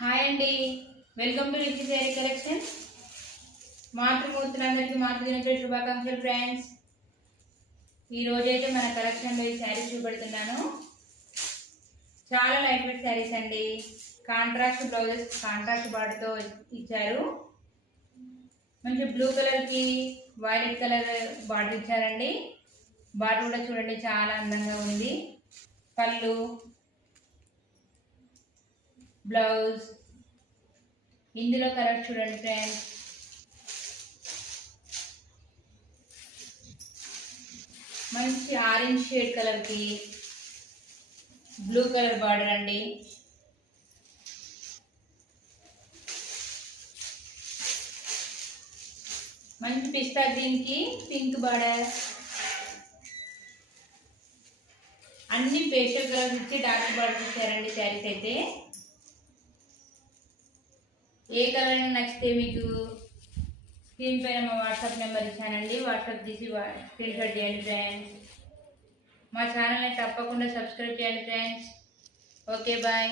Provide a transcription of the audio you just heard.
Hi అండి, welcome to Richi sari collection. మాతృమూర్తులందరికీ మాతృదినోత్సవ శుభాకాంక్షలు ఫ్రెండ్స్. ఈ రోజైతే మన కలెక్షన్లో ఈ శారీస్ చూపెడుతున్నాను. చాలా లైట్ వెయిట్ శారీస్ అండి. కాంట్రాస్ట్ బ్లౌజెస్, కాంట్రాస్ట్ బార్డర్తో ఇచ్చారు. మంచి బ్లూ కలర్కి వైలెట్ కలర్ బార్డర్ ఇచ్చారండి. బార్డర్ కూడా చూడండి, చాలా అందంగా ఉంది. పళ్ళు, బ్లౌజ్, ఇందులో కలర్ చూడండి ఫ్రెండ్స్. మంచి ఆరెంజ్ షేడ్ కలర్కి బ్లూ కలర్ బార్డర్ అండి. మంచి పిస్తా గ్రీన్కి పింక్ బార్డర్. అన్ని పేస్టల్ కలర్స్ ఇచ్చి డార్క్ బార్డర్ ఇచ్చారండి శారీస్ అయితే. ఏ కలర్ అయినా నచ్చితే మీకు స్క్రీన్ పైన మా వాట్సాప్ నెంబర్ ఇచ్చానండి. వాట్సాప్ తీసి స్క్రీన్ షాట్ చేయండి ఫ్రెండ్స్. మా ఛానల్ని తప్పకుండా సబ్స్క్రైబ్ చేయండి ఫ్రెండ్స్. Okay, bye.